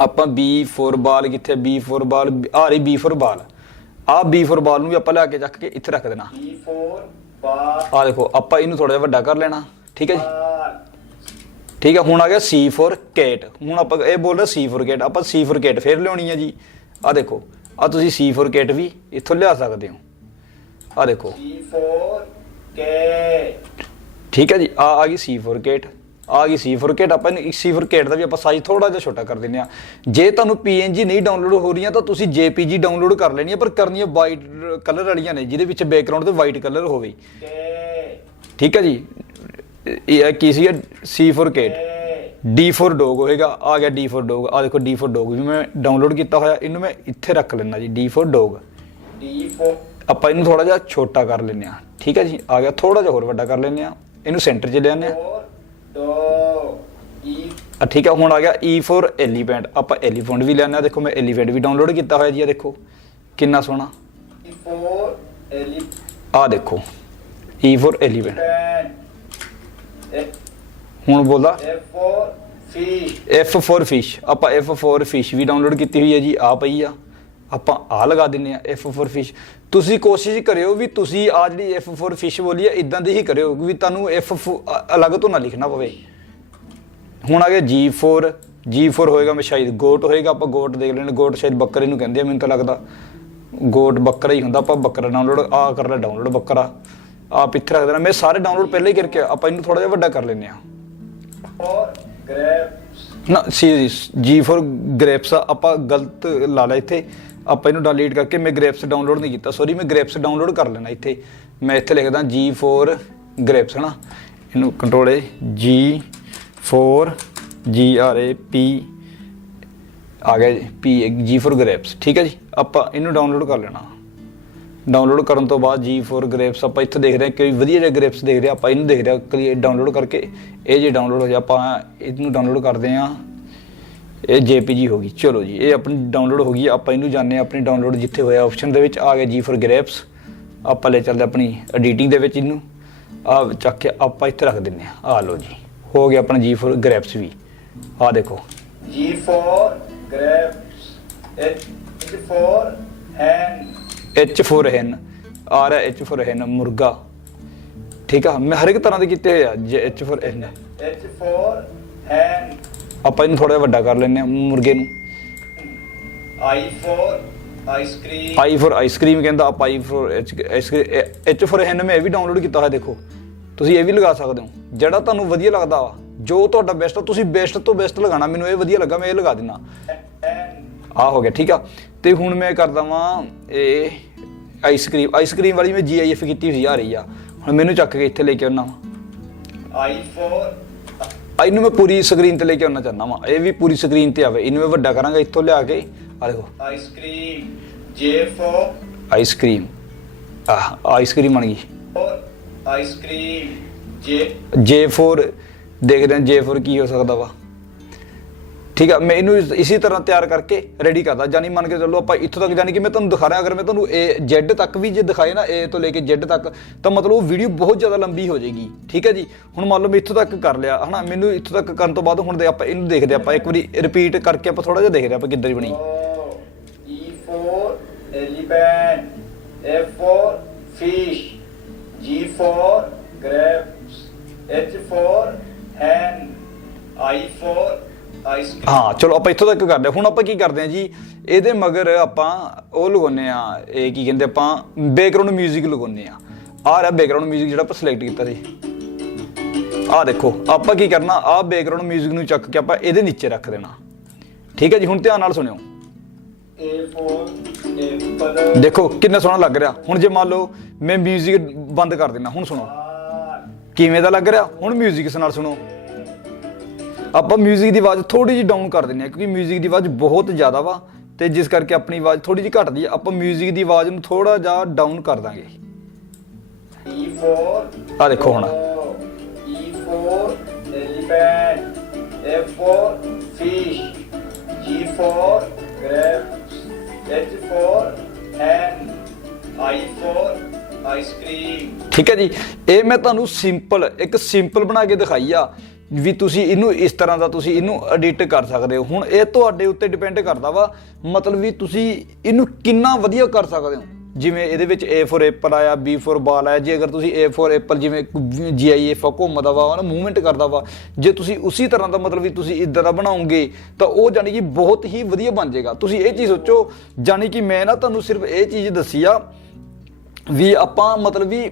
ਆਪਾਂ ਬੀ ਫੋਰ ਬਾਲ ਕਿੱਥੇ ਬੀ ਫੋਰ ਬਾਲ, ਆ ਰਹੀ B ਫੋਰ ਬਾਲ। ਆ B4 ਬਾਲ ਨੂੰ ਵੀ ਆਪਾਂ ਲਿਆ ਕੇ ਚੱਕ ਕੇ ਇੱਥੇ ਰੱਖ ਦੇਣਾ। B4 ਬਾਲ ਆ ਦੇਖੋ ਆਪਾਂ ਇਹਨੂੰ ਥੋੜਾ ਜਿਹਾ ਵੱਡਾ ਕਰ ਲੈਣਾ ਠੀਕ ਹੈ ਜੀ? ਠੀਕ ਹੈ ਹੁਣ ਆ ਗਿਆ C4 ਕੈਟ ਹੁਣ ਆਪਾਂ ਇਹ ਬੋਲ ਰਿਹਾ C4 ਕੈਟ ਆਪਾਂ C4 ਕੈਟ ਫੇਰ ਲਿਆਉਣੀ ਹੈ ਜੀ। ਆ ਦੇਖੋ ਆ ਤੁਸੀਂ C4 ਕੈਟ ਵੀ ਇੱਥੋਂ ਲਿਆ ਸਕਦੇ ਹੋ। ਆ ਦੇਖੋ। C4 ਕੈਟ ਠੀਕ ਹੈ ਜੀ ਆ ਆ ਗਈ C4 ਕੈਟ ਆ ਗਈ ਸੀ C4K ਆਪਾਂ ਇਹਨੂੰ C4K ਦਾ ਵੀ ਆਪਾਂ ਸਾਈਜ਼ ਥੋੜਾ ਜਿਹਾ ਛੋਟਾ ਕਰ ਦਿੰਨੇ ਆ ਜੇ ਤੁਹਾਨੂੰ ਪੀ ਐੱਨ ਜੀ ਨਹੀਂ ਡਾਊਨਲੋਡ ਹੋ ਰਹੀਆਂ ਤਾਂ ਤੁਸੀਂ ਜੇ ਪੀ ਜੀ ਡਾਊਨਲੋਡ ਕਰ ਲੈਣੀ ਹੈ ਪਰ ਕਰਨੀ ਹੈ ਵਾਈਟ ਕਲਰ ਵਾਲੀਆਂ ਨੇ ਜਿਹਦੇ ਵਿੱਚ ਬੈਕਗ੍ਰਾਉਂਡ ਤੇ ਵਾਈਟ ਕਲਰ ਹੋਵੇ। ਠੀਕ ਹੈ ਜੀ? ਇਹ ਕੀ ਸੀ? C4K D4 ਡੋਗ ਹੋਏਗਾ ਆ ਗਿਆ D4 ਡੋਗ ਆ ਦੇਖੋ D4 ਡੋਗ ਵੀ ਮੈਂ ਡਾਊਨਲੋਡ ਕੀਤਾ ਹੋਇਆ ਇਹਨੂੰ ਮੈਂ ਇੱਥੇ ਰੱਖ ਲੈਣਾ ਜੀ D4 ਡੋਗ D4 ਆਪਾਂ ਇਹਨੂੰ ਥੋੜਾ ਜਿਹਾ ਛੋਟਾ ਕਰ ਲੈਂਦੇ ਆ ਠੀਕ ਹੈ ਜੀ? ਆ ਗਿਆ ਥੋੜਾ ਜਿਹਾ ਹੋਰ ਵੱਡਾ ਕਰ ਲੈਂਦੇ ਆ ਇਹਨੂੰ ਸੈਂਟਰ 'ਚ ਲੈ ਆਉਂਦੇ E ਆ ਠੀਕ ਹੈ ਹੁਣ ਆ ਗਿਆ E for ਆਪਾਂ ਐਲੀਫੈਂਟ ਵੀ ਲੈਣਾ ਦੇਖੋ ਮੈਂ ਐਲੀਫੈਂਟ ਵੀ ਡਾਊਨਲੋਡ ਕੀਤਾ ਹੋਇਆ ਜੀ ਆ ਦੇਖੋ। ਕਿੰਨਾ ਸੋਹਣਾ। E for ਆ ਦੇਖੋ E for e ਹੁਣ ਬੋਲਦਾ। F for fish ਫਿਸ਼ ਆਪਾਂ F ਫਿਸ਼ ਵੀ ਡਾਊਨਲੋਡ ਕੀਤੀ ਹੋਈ ਹੈ ਜੀ ਆ ਪਈ ਆ। ਆਪਾਂ ਆ ਲਗਾ ਦਿੰਨੇ ਆ F for ਫਿਸ਼ ਤੁਸੀਂ ਕੋਸ਼ਿਸ਼ ਕਰਿਓ ਵੀ ਤੁਸੀਂ ਆ ਜਿਹੜੀ ਐਫ ਫੋਰ ਫਿਸ਼ ਬੋਲੀ ਆ ਇਦਾਂ ਦੀ ਹੀ ਕਰਿਓ ਵੀ ਤੁਹਾਨੂੰ F ਅਲੱਗ ਤੋਂ ਨਾ ਲਿਖਣਾ ਪਵੇ। ਹੁਣ ਆ ਗਿਆ G4 G4 ਹੋਏਗਾ ਮੈਂ ਸ਼ਾਇਦ ਗੋਟ ਹੋਏਗਾ ਆਪਾਂ ਗੋਟ ਦੇਖ ਲੈਣੇ ਗੋਟ ਸ਼ਾਇਦ ਬੱਕਰੇ ਨੂੰ ਕਹਿੰਦੇ ਆ ਮੈਨੂੰ ਤਾਂ ਲੱਗਦਾ। ਗੋਟ ਬੱਕਰਾ ਹੀ ਹੁੰਦਾ ਆਪਾਂ ਬੱਕਰਾ ਡਾਊਨਲੋਡ ਆ ਕਰ ਲੈ ਡਾਊਨਲੋਡ ਬੱਕਰਾ। ਆਪ ਇੱਥੇ ਰੱਖ ਦੇਣਾ ਮੈਂ ਸਾਰੇ ਡਾਊਨਲੋਡ ਪਹਿਲਾਂ ਹੀ ਕਰਕੇ ਆਪਾਂ ਇਹਨੂੰ ਥੋੜਾ ਜਿਹਾ ਵੱਡਾ ਕਰ ਲੈਨੇ ਆ। ਨਾ ਸੀ ਜੀ ਫੋਰ ਗ੍ਰੈਪਸ ਆਪਾਂ ਗਲਤ ਲਾ ਲਿਆ ਇੱਥੇ। ਆਪਾਂ ਇਹਨੂੰ ਡਿਲੀਟ ਕਰਕੇ ਮੈਂ ਗ੍ਰੇਪਸ ਡਾਊਨਲੋਡ ਨਹੀਂ ਕੀਤਾ। ਸੌਰੀ ਮੈਂ ਗ੍ਰੇਪਸ ਡਾਊਨਲੋਡ ਕਰ ਲੈਣਾ ਇੱਥੇ। ਮੈਂ ਇੱਥੇ ਲਿਖਦਾ G4 ਗ੍ਰੇਪਸ ਹਨਾ? ਇਹਨੂੰ control A G4 G R A, P, ਆ ਗਿਆ ਜੀ, P G4 ਗ੍ਰੇਪਸ ਠੀਕ ਹੈ ਜੀ? ਆਪਾਂ ਇਹਨੂੰ ਡਾਊਨਲੋਡ ਕਰ ਲੈਣਾ। ਡਾਊਨਲੋਡ ਕਰਨ ਤੋਂ ਬਾਅਦ G4 ਗ੍ਰੈਪਸ ਆਪਾਂ ਇੱਥੇ ਦੇਖ ਰਹੇ ਹਾਂ ਕਿ ਵਧੀਆ ਜਿਹਾ ਗ੍ਰੇਪਸ ਦੇਖ ਰਹੇ ਆਪਾਂ ਇਹਨੂੰ ਦੇਖ ਰਹੇ ਹਾਂ ਡਾਊਨਲੋਡ ਕਰਕੇ। ਇਹ ਜੇ ਡਾਊਨਲੋਡ ਹੋ ਜਾ, ਆਪਾਂ ਇਹਨੂੰ ਡਾਊਨਲੋਡ ਕਰਦੇ ਹਾਂ। ਇਹ JPG ਹੋ ਗਈ। ਚਲੋ ਜੀ ਇਹ ਆਪਣੀ ਡਾਊਨਲੋਡ ਹੋ ਗਈ। ਆਪਾਂ ਇਹਨੂੰ ਜਾਣਦੇ ਹਾਂ ਆਪਣੀ ਡਾਊਨਲੋਡ ਜਿੱਥੇ ਹੋਇਆ ਆਪਸ਼ਨ ਦੇ ਵਿੱਚ। ਆ ਗਿਆ G4 ਗ੍ਰੇਪਸ ਆਪਾਂ ਲੈ ਚੱਲਦੇ ਆਪਣੀ ਐਡੀਟਿੰਗ ਦੇ ਵਿੱਚ ਇਹਨੂੰ। ਆ ਚੱਕ ਕੇ ਆਪਾਂ ਇੱਥੇ ਰੱਖ ਦਿੰਨੇ ਆ ਆ ਲਓ ਜੀ ਹੋ ਗਿਆ ਆਪਣਾ G4 ਗ੍ਰੇਪਸ ਵੀ। ਆ ਦੇਖੋ। G for grapes. H for hen. H4 hen ਆ ਰਿਹਾ H4 hen ਮੁਰਗਾ। ਠੀਕ ਆ? ਮੈਂ ਹਰ ਇੱਕ ਤਰ੍ਹਾਂ ਦੇ ਕੀਤੇ ਹੋਏ ਆ। ਜੇ H4 hen H for hen. ਆਪਾਂ ਇਹਨੂੰ ਥੋੜਾ ਜਿਹਾ ਵੱਡਾ ਕਰ ਲੈਂਦੇ ਆ ਮੁਰਗੇ ਨੂੰ। ਆਈ ਆਈਸਕ੍ਰੀਮ ਆਈ ਆਈਸਕ੍ਰੀਮ ਕਹਿੰਦਾ ਆਪਾਂ I for H for N ਮੈਂ ਇਹ ਵੀ ਡਾਊਨਲੋਡ ਕੀਤਾ ਹੋਇਆ ਦੇਖੋ। ਤੁਸੀਂ ਇਹ ਵੀ ਲਗਾ ਸਕਦੇ ਹੋ। ਜਿਹੜਾ ਤੁਹਾਨੂੰ ਵਧੀਆ ਲੱਗਦਾ ਵਾ ਜੋ ਤੁਹਾਡਾ ਬੈਸਟ ਆ ਤੁਸੀਂ ਬੈਸਟ ਤੋਂ ਬੈਸਟ ਲਗਾਣਾ ਮੈਨੂੰ ਇਹ ਵਧੀਆ ਲੱਗਾ ਮੈਂ ਇਹ ਲਗਾ ਦਿੰਨਾ ਆ ਹੋ ਗਿਆ ਠੀਕ ਆ। ਤੇ ਹੁਣ ਮੈਂ ਕਰਦਾ ਵਾਂ ਇਹ ਆਈਸਕ੍ਰੀਮ ਆਈਸਕ੍ਰੀਮ ਵਾਲੀ ਮੈਂ ਜੀ ਆਈ ਐਫ ਕੀਤੀ ਹੋਈ ਆ ਰਹੀ ਆ। ਹੁਣ ਮੈਨੂੰ ਚੱਕ ਕੇ ਇੱਥੇ ਲੈ ਕੇ ਆਉਣਾ ਆਈ ਫੋਰ ਆ ਇਹਨੂੰ ਮੈਂ ਪੂਰੀ ਸਕਰੀਨ ਤੇ ਲੈ ਕੇ ਆਉਣਾ ਚਾਹੁੰਦਾ ਵਾਂ। ਇਹ ਵੀ ਪੂਰੀ ਸਕਰੀਨ ਤੇ ਆਵੇ। ਇਹਨੂੰ ਮੈਂ ਵੱਡਾ ਕਰਾਂਗਾ ਇੱਥੋਂ ਲਿਆ ਕੇ। ਆ ਦੇਖੋ। Cream. J for ice cream ਆ ਆਈਸਕ੍ਰੀਮ ਬਣ ਗਈ। Ice cream. J J4 ਦੇਖਦੇ ਹਾਂ J4 ਕੀ ਹੋ ਸਕਦਾ ਵਾ। ਠੀਕ ਆ, ਮੈਂ ਇਹਨੂੰ ਇਸ- ਇਸੇ ਤਰ੍ਹਾਂ ਤਿਆਰ ਕਰਕੇ ਰੈਡੀ ਕਰਦਾ ਜਾਨੀ ਮੰਨ ਕੇ ਚੱਲੋ ਆਪਾਂ ਇੱਥੋਂ ਤੱਕ ਜਾਨੀ ਕਿ ਮੈਂ ਤੁਹਾਨੂੰ ਦਿਖਾ ਰਿਹਾ ਅਗਰ ਮੈਂ ਤੁਹਾਨੂੰ ਇਹ Z ਤੱਕ ਵੀ ਜੇ ਦਿਖਾਏ ਨਾ A ਤੋਂ ਲੈ ਕੇ Z ਤੱਕ, ਤਾਂ ਮਤਲਬ ਉਹ ਵੀਡੀਓ ਬਹੁਤ ਜ਼ਿਆਦਾ ਲੰਬੀ ਹੋ ਜਾਏਗੀ ਠੀਕ ਹੈ ਜੀ ਹੁਣ ਮੰਨ ਲਓ ਮੈਂ ਇੱਥੋਂ ਤੱਕ ਕਰ ਲਿਆ, ਹਨਾ ਮੈਨੂੰ ਇੱਥੋਂ ਤੱਕ ਕਰਨ ਤੋਂ ਬਾਅਦ ਹੁਣ ਦੇ ਆਪਾਂ ਇਹਨੂੰ ਦੇਖਦੇ ਆਪਾਂ ਇੱਕ ਵਾਰੀ ਰਿਪੀਟ ਕਰਕੇ ਆਪਾਂ ਥੋੜਾ ਜਿਹਾ ਦੇਖਦੇ ਆਪਾਂ ਕਿੱਦਾਂ ਦੀ ਬਣੀ E for elephant. F for fish. G for grapes. H for hen. I for. ਹਾਂ ਚਲੋ ਆਪਾਂ ਇੱਥੋਂ ਤੱਕ ਕਰਦੇ ਹਾਂ। ਹੁਣ ਆਪਾਂ ਕੀ ਕਰਦੇ ਹਾਂ ਜੀ ਇਹਦੇ ਮਗਰ ਆਪਾਂ ਉਹ ਲਗਾਉਨੇ ਆ ਇਹ ਕੀ ਕਹਿੰਦੇ ਆਪਾਂ ਬੈਕਗ੍ਰਾਉਂਡ 뮤직 ਲਗਾਉਨੇ ਆ ਆ ਰਿਹਾ ਬੈਕਗ੍ਰਾਉਂਡ 뮤직 ਜਿਹੜਾ ਆਪਾਂ ਸਿਲੈਕਟ ਕੀਤਾ ਸੀ ਆ ਦੇਖੋ ਆਪਾਂ ਕੀ ਕਰਨਾ ਆ ਬੈਕਗ੍ਰਾਉਂਡ 뮤직 ਨੂੰ ਚੱਕ ਕੇ ਆਪਾਂ ਇਹਦੇ ਨੀਚੇ ਰੱਖ ਦੇਣਾ ਠੀਕ ਹੈ ਜੀ ਹੁਣ ਧਿਆਨ ਨਾਲ ਸੁਣਿਓ A for apple. ਦੇਖੋ ਕਿੰਨਾ ਸੋਹਣਾ ਲੱਗ ਰਿਹਾ ਹੁਣ ਜੇ ਮੰਨ ਲਓ ਮੈਂ 뮤직 ਬੰਦ ਕਰ ਦੇਣਾ ਹੁਣ ਸੁਣੋ R. ਕਿਵੇਂ ਦਾ ਲੱਗ ਰਿਹਾ ਹੁਣ 뮤직 ਇਸ ਨਾਲ ਸੁਣੋ ਆਪਾਂ 뮤직 ਦੀ ਆਵਾਜ਼ ਥੋੜੀ ਜਿਹੀ ਡਾਊਨ ਕਰ ਦਿੰਦੇ ਆ ਕਿਉਂਕਿ 뮤직 ਦੀ ਆਵਾਜ਼ ਬਹੁਤ ਜ਼ਿਆਦਾ ਵਾ ਤੇ ਜਿਸ ਕਰਕੇ ਆਪਣੀ ਆਵਾਜ਼ ਥੋੜੀ ਜਿਹੀ ਘਟਦੀ ਆ ਆਪਾਂ 뮤직 ਦੀ ਆਵਾਜ਼ ਨੂੰ ਥੋੜਾ ਜਿਹਾ ਡਾਊਨ ਕਰ ਦਾਂਗੇ E for ਆ ਦੇਖੋ ਹੁਣ dog. E for elephant. F for fish. G for grapes. H for hen. I for ice cream. ਠੀਕ ਹੈ ਜੀ ਇਹ ਮੈਂ ਤੁਹਾਨੂੰ ਸਿੰਪਲ ਇੱਕ ਸਿੰਪਲ ਬਣਾ ਕੇ ਦਿਖਾਈ ਆ ਵੀ ਤੁਸੀਂ ਇਹਨੂੰ ਇਸ ਤਰ੍ਹਾਂ ਦਾ ਤੁਸੀਂ ਇਹਨੂੰ ਐਡਿਟ ਕਰ ਸਕਦੇ ਹੋ। ਹੁਣ ਇਹ ਤੁਹਾਡੇ ਉੱਤੇ ਡਿਪੈਂਡ ਕਰਦਾ ਵਾ, ਮਤਲਬ ਵੀ ਤੁਸੀਂ ਇਹਨੂੰ ਕਿੰਨਾ ਵਧੀਆ ਕਰ ਸਕਦੇ ਹੋ। ਜਿਵੇਂ ਇਹਦੇ ਵਿੱਚ A for apple ਆਇਆ, B for ਬਾਲ ਆਇਆ, ਜੇ ਅਗਰ ਤੁਸੀਂ A for apple ਜਿਵੇਂ GIF ਆ ਘੁੰਮਦਾ ਵਾ ਨਾ ਮੂਵਮੈਂਟ ਕਰਦਾ ਵਾ, ਜੇ ਤੁਸੀਂ ਉਸੇ ਤਰ੍ਹਾਂ ਦਾ ਮਤਲਬ ਵੀ ਤੁਸੀਂ ਇਦਾਂ ਦਾ ਬਣਾਉਂਗੇ ਤਾਂ ਉਹ ਜਾਨੀ ਕਿ ਬਹੁਤ ਹੀ ਵਧੀਆ ਬਣ ਜਾਏਗਾ। ਤੁਸੀਂ ਇਹ ਚੀਜ਼ ਸੋਚੋ ਜਾਨੀ ਕਿ ਮੈਂ ਨਾ ਤੁਹਾਨੂੰ ਸਿਰਫ ਇਹ ਚੀਜ਼ ਦੱਸੀ ਆ, ਵੀ ਆਪਾਂ ਮਤਲਬ ਵੀ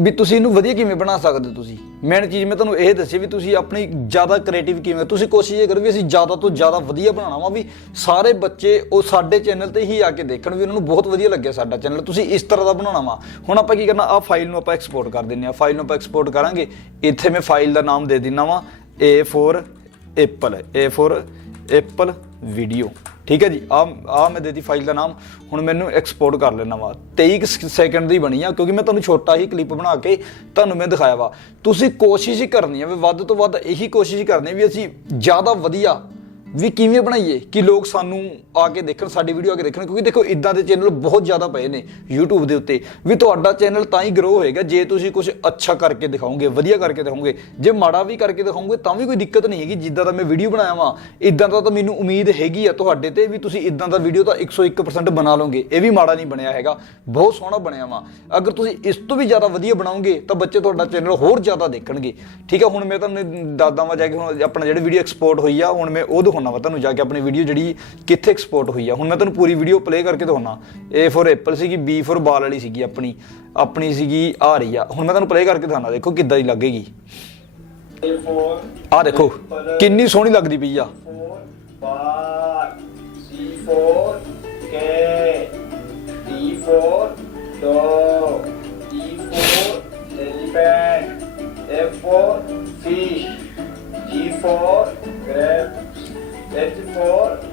ਵੀ ਤੁਸੀਂ ਇਹਨੂੰ ਵਧੀਆ ਕਿਵੇਂ ਬਣਾ ਸਕਦੇ ਹੋ ਤੁਸੀਂ? ਮੇਨ ਚੀਜ਼ ਮੈਂ ਤੁਹਾਨੂੰ ਇਹ ਦੱਸੀ ਵੀ ਤੁਸੀਂ ਆਪਣੀ ਜ਼ਿਆਦਾ ਕ੍ਰੀਏਟਿਵ ਕਿਵੇਂ ਤੁਸੀਂ ਕੋਸ਼ਿਸ਼ ਇਹ ਕਰੋ ਵੀ ਅਸੀਂ ਜ਼ਿਆਦਾ ਤੋਂ ਜ਼ਿਆਦਾ ਵਧੀਆ ਬਣਾਉਣਾ ਵਾ ਵੀ ਸਾਰੇ ਬੱਚੇ ਉਹ ਸਾਡੇ ਚੈਨਲ ਤੇ ਹੀ ਆ ਕੇ ਦੇਖਣ ਵੀ ਉਹਨਾਂ ਨੂੰ ਬਹੁਤ ਵਧੀਆ ਲੱਗਿਆ ਸਾਡਾ ਚੈਨਲ ਤੁਸੀਂ ਇਸ ਤਰ੍ਹਾਂ ਦਾ ਬਣਾਉਣਾ ਵਾ। ਹੁਣ ਆਪਾਂ ਕੀ ਕਰਨਾ ਆ ਫਾਈਲ ਨੂੰ ਆਪਾਂ ਐਕਸਪੋਰਟ ਕਰ ਦਿੰਨੇ ਆ ਫਾਈਲ ਨੂੰ ਆਪਾਂ ਐਕਸਪੋਰਟ ਕਰਾਂਗੇ। ਇੱਥੇ ਮੈਂ ਫਾਈਲ ਦਾ ਨਾਮ ਦੇ ਦਿੰਨਾ ਵਾ। A for apple, A for apple video ਠੀਕ ਹੈ ਜੀ ਆ ਆ ਮੈਂ ਦੇਤੀ ਫਾਈਲ ਦਾ ਨਾਮ, ਹੁਣ ਮੈਨੂੰ ਐਕਸਪੋਰਟ ਕਰ ਲੈਣਾ ਵਾ। 23 ਸੈਕਿੰਡ ਦੀ ਬਣੀ ਆ, ਕਿਉਂਕਿ ਮੈਂ ਤੁਹਾਨੂੰ ਛੋਟਾ ਹੀ ਕਲਿੱਪ ਬਣਾ ਕੇ ਤੁਹਾਨੂੰ ਮੈਂ ਦਿਖਾਇਆ ਵਾ। ਤੁਸੀਂ ਕੋਸ਼ਿਸ਼ ਹੀ ਕਰਨੀ ਆ ਵੀ ਵੱਧ ਤੋਂ ਵੱਧ ਇਹੀ ਕੋਸ਼ਿਸ਼ ਕਰਨੀ ਵੀ ਅਸੀਂ ਜ਼ਿਆਦਾ ਵਧੀਆ ਵੀ ਕਿਵੇਂ ਬਣਾਈਏ ਕਿ ਲੋਕ ਸਾਨੂੰ ਆ ਕੇ ਦੇਖਣ, ਸਾਡੀ ਵੀਡੀਓ ਆ ਕੇ ਦੇਖਣ, ਕਿਉਂਕਿ ਦੇਖੋ ਇਦਾਂ ਦੇ ਚੈਨਲ ਬਹੁਤ ਜ਼ਿਆਦਾ ਪਏ ਨੇ YouTube ਦੇ ਉੱਤੇ। ਵੀ ਤੁਹਾਡਾ ਚੈਨਲ ਤਾਂ ਹੀ ਗਰੋ ਹੋਏਗਾ ਜੇ ਤੁਸੀਂ ਕੁਝ ਅੱਛਾ ਕਰਕੇ ਦਿਖਾਓਗੇ, ਵਧੀਆ ਕਰਕੇ ਦਿਖਾਓਗੇ। ਜੇ ਮਾੜਾ ਵੀ ਕਰਕੇ ਦਿਖਾਓਗੇ ਤਾਂ ਵੀ ਕੋਈ ਦਿੱਕਤ ਨਹੀਂ ਹੈਗੀ, ਜਿੱਦਾਂ ਦਾ ਮੈਂ ਵੀਡੀਓ ਬਣਾਇਆ ਵਾਂ, ਇਦਾਂ ਦਾ ਤਾਂ ਮੈਨੂੰ ਉਮੀਦ ਹੈਗੀ ਆ ਤੁਹਾਡੇ ਤੇ ਵੀ ਤੁਸੀਂ ਇਦਾਂ ਦਾ ਵੀਡੀਓ ਤਾਂ 101% ਬਣਾ ਲਓਗੇ। ਇਹ ਵੀ ਮਾੜਾ ਨਹੀਂ ਬਣਿਆ ਹੈਗਾ, ਬਹੁਤ ਸੋਹਣਾ ਬਣਿਆ ਵਾ। ਅਗਰ ਤੁਸੀਂ ਇਸ ਤੋਂ ਵੀ ਜ਼ਿਆਦਾ ਵਧੀਆ ਬਣਾਓਗੇ, ਤਾਂ ਬੱਚੇ ਤੁਹਾਡਾ ਚੈਨਲ ਹੋਰ ਜ਼ਿਆਦਾ ਦੇਖਣਗੇ। ਠੀਕ ਆ, ਹੁਣ ਮੈਂ ਤੁਹਾਨੂੰ ਦਾਦਾ ਵਾ ਜਾ ਕੇ ਹੁਣ ਆਪਣਾ ਜਿਹੜੀ ਵੀਡੀਓ ਐਕਸਪੋਰਟ ਹੋਈ ਆ, ਹੁਣ ਮੈਂ ਉਹ ਦਿਖਾਉਣਾ ਵਾ। ਤੁਹਾਨੂੰ ਜਾ ਕੇ ਆਪਣੀ ਵੀਡੀਓ ਜਿਹੜੀ ਕਿੱਥੇ ਐਕਸਪੋਰਟ ਹੋਈ ਆ ਹੁਣ ਮੈਂ ਤੁਹਾਨੂੰ ਪੂਰੀ ਵੀਡੀਓ ਪਲੇ ਕਰਕੇ ਦਿਖਾਉਣਾ A ਫॉर ਐਪਲ ਸੀਗੀ, B ਫॉर ਬਾਲ ਵਾਲੀ ਸੀਗੀ ਆਪਣੀ ਆਪਣੀ ਸੀਗੀ ਆ ਰਹੀ ਆ ਹੁਣ ਮੈਂ ਤੁਹਾਨੂੰ ਪਲੇ ਕਰਕੇ ਦਿਖਾਉਣਾ ਦੇਖੋ ਕਿੱਦਾਂ ਦੀ ਲੱਗੇਗੀ A for ਆ ਦੇਖੋ, ਕਿੰਨੀ ਸੋਹਣੀ ਲੱਗਦੀ ਪਈ ਆ for bar. C for cat. D for dog. E for elephant. F for fish. G for grapes. H for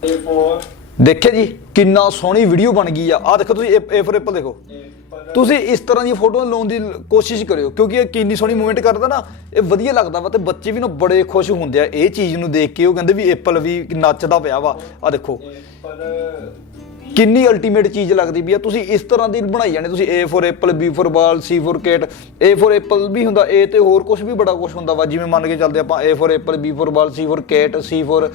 A4 ਦੇਖਿਆ ਜੀ ਕਿੰਨਾ ਸੋਹਣੀ ਵੀਡੀਓ ਬਣ ਗਈ ਆ। ਆ ਦੇਖੋ ਤੁਸੀਂ ਏ ਫੋਰ ਐਪਲ ਦੇਖੋ। ਤੁਸੀਂ ਇਸ ਤਰ੍ਹਾਂ ਦੀਆਂ ਫੋਟੋਆਂ ਲਾਉਣ ਦੀ ਕੋਸ਼ਿਸ਼ ਕਰਿਓ ਕਿਉਂਕਿ ਇਹ ਕਿੰਨੀ ਸੋਹਣੀ ਮੂਵਮੈਂਟ ਕਰਦਾ ਨਾ ਇਹ ਵਧੀਆ ਲੱਗਦਾ ਵਾ ਤੇ ਬੱਚੇ ਵੀ ਨਾ ਬੜੇ ਖੁਸ਼ ਹੁੰਦੇ ਆ। ਇਹ ਚੀਜ਼ ਨੂੰ ਦੇਖ ਕੇ ਉਹ ਕਹਿੰਦੇ ਵੀ ਐਪਲ ਵੀ ਨੱਚਦਾ ਪਿਆ ਵਾ। ਆ ਦੇਖੋ। ਕਿੰਨੀ ਅਲਟੀਮੇਟ ਚੀਜ਼ ਲੱਗਦੀ ਵੀ ਆ? ਤੁਸੀਂ ਇਸ ਤਰ੍ਹਾਂ ਦੀ ਬਣਾਈ ਜਾਣੇ ਤੁਸੀਂ A for apple B for ball C for cat A for apple ਵੀ ਹੁੰਦਾ, A ਤੇ ਹੋਰ ਕੁਝ ਵੀ ਬੜਾ ਕੁਝ ਹੁੰਦਾ ਵਾ। ਜਿਵੇਂ ਮੰਨ ਕੇ ਚੱਲਦੇ ਆਪਾਂ A for apple B for ball C for cat C for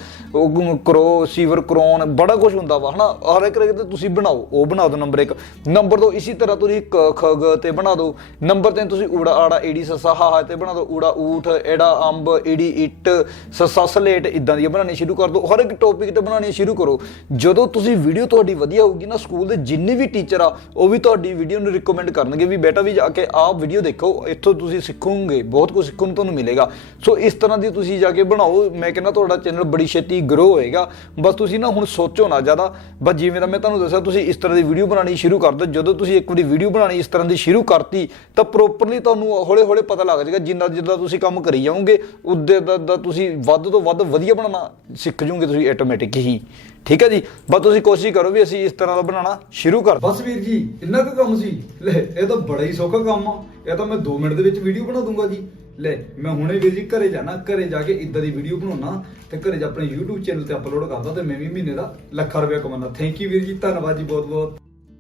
crow C for crown ਬੜਾ ਕੁਝ ਹੁੰਦਾ ਵਾ, ਹਨਾ? ਹਰ ਇੱਕ ਤੇ ਤੁਸੀਂ ਬਣਾਓ, ਉਹ ਬਣਾ ਦਿਓ ਨੰਬਰ 1 ਨੰਬਰ 2 ਇਸੇ ਤਰ੍ਹਾਂ ਤੁਸੀਂ ਕ ਖ ਗ ਤੇ ਬਣਾ ਦਿਓ। ਨੰਬਰ 3 ਤੁਸੀਂ ਊੜਾ, ਆੜਾ, ਈੜੀ, ਸੱਸਾ ਹਾ ਹਾ ਤੇ ਬਣਾ ਦਿਓ। ਊੜਾ, ਊਠ ਐੜਾ ਅੰਬ, ਈੜੀ, ਇੱਟ, ਸੱਸਾ, ਸਲੇਟ ਇਦਾਂ ਦੀਆਂ ਬਣਾਉਣੀਆਂ ਸ਼ੁਰੂ ਕਰ ਦਿਓ। ਹਰ ਇੱਕ ਟੌਪਿਕ ਤੇ ਬਣਾਉਣੀਆਂ ਸ਼ੁਰੂ ਕਰੋ। ਜਦੋਂ ਤੁਸੀਂ ਵੀਡੀਓ ਤੁਹਾਡੀ ਵਧੀਆ ਹੋਊਗੀ ਨਾ ਸਕੂਲ ਦੇ ਜਿੰਨੇ ਵੀ ਟੀਚਰ ਆ, ਉਹ ਵੀ ਤੁਹਾਡੀ ਵੀਡੀਓ ਨੂੰ ਰਿਕਮੈਂਡ ਕਰਨਗੇ ਵੀ ਬੇਟਾ ਵੀ ਜਾ ਕੇ ਆਹ ਵੀਡੀਓ ਦੇਖੋ, ਇੱਥੋਂ ਤੁਸੀਂ ਸਿੱਖੋਗੇ, ਬਹੁਤ ਕੁਝ ਸਿੱਖਣ ਨੂੰ ਤੁਹਾਨੂੰ ਮਿਲੇਗਾ। ਸੋ ਇਸ ਤਰ੍ਹਾਂ ਦੀ ਤੁਸੀਂ ਜਾ ਕੇ ਬਣਾਓ, ਮੈਂ ਕਹਿੰਦਾ ਤੁਹਾਡਾ ਚੈਨਲ ਬੜੀ ਛੇਤੀ ਗਰੋ ਹੋਏਗਾ। ਬਸ ਤੁਸੀਂ ਨਾ ਹੁਣ ਸੋਚੋ ਨਾ ਜ਼ਿਆਦਾ, ਬਸ ਜਿਵੇਂ ਦਾ ਮੈਂ ਤੁਹਾਨੂੰ ਦੱਸਿਆ, ਤੁਸੀਂ ਇਸ ਤਰ੍ਹਾਂ ਦੀ ਵੀਡੀਓ ਬਣਾਉਣੀ ਸ਼ੁਰੂ ਕਰ ਦਿਓ। ਜਦੋਂ ਤੁਸੀਂ ਇੱਕ ਵਾਰੀ ਵੀਡੀਓ ਬਣਾਉਣੀ ਇਸ ਤਰ੍ਹਾਂ ਦੀ ਸ਼ੁਰੂ ਕਰਤੀ, ਤਾਂ ਪ੍ਰੋਪਰਲੀ ਤੁਹਾਨੂੰ ਹੌਲੇ ਹੌਲੇ ਪਤਾ ਲੱਗ ਜਾਏਗਾ, ਜਿੰਨਾ ਜਿੱਦਾਂ ਤੁਸੀਂ ਕੰਮ ਕਰੀ ਜਾਓਗੇ, ਉਦੇ ਦਾ ਦਾ ਤੁਸੀਂ ਵੱਧ ਤੋਂ ਵੱਧ ਵਧੀਆ ਬਣਾਉਣਾ ਸਿੱਖ ਜਾਓਗੇ ਤੁਸੀਂ ਆਟੋਮੈਟਿਕ ਹੀ। ਠੀਕ ਹੈ ਜੀ? ਬਸ ਤੁਸੀਂ ਕੋਸ਼ਿਸ਼ ਕਰੋ ਵੀ ਅਸੀਂ ਇਸ ਤਰ੍ਹਾਂ ਦਾ ਬਣਾਉਣਾ ਸ਼ੁਰੂ ਕਰ ਬਸ ਵੀਰ ਜੀ, ਇੰਨਾ ਕੁ ਕੰਮ ਸੀ। ਲੈ, ਇਹ ਤਾਂ ਬੜਾ ਹੀ ਸੌਖਾ ਕੰਮ ਆ। ਇਹ ਤਾਂ ਮੈਂ 2 ਮਿੰਟ ਦੇ ਵਿੱਚ ਵੀਡੀਓ ਬਣਾ ਦੂੰਗਾ ਜੀ। ਲੈ, ਮੈਂ ਹੁਣੇ ਵੀਰ ਜੀ ਘਰੇ ਜਾਣਾ, ਘਰੇ ਜਾ ਕੇ ਇਦਾਂ ਦੀ ਵੀਡੀਓ ਬਣਾਉਣਾ ਤੇ ਘਰੇ ਜਾ ਆਪਣੇ YouTube ਚੈਨਲ ਤੇ ਅਪਲੋਡ ਕਰਦਾ ਤੇ ਮੈਂ ਵੀ ਮਹੀਨੇ ਦਾ ਲੱਖਾਂ ਰੁਪਏ ਕਮਾਉਣਾ ਥੈਂਕ ਯੂ ਵੀਰ ਜੀ, ਧੰਨਵਾਦ ਜੀ ਬਹੁਤ ਬਹੁਤ